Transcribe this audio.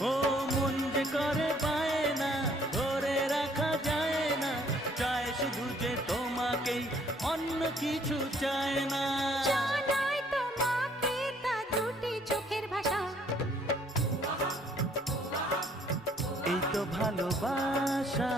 ও মন যে করে পায় না, ধরে রাখা যায় না, চায় শুধু যে তোমাকেই, অন্য কিছু চায় না। জানাই তোমাকে তা দুটি চোখের ভাষা, এই তো ভালোবাসা।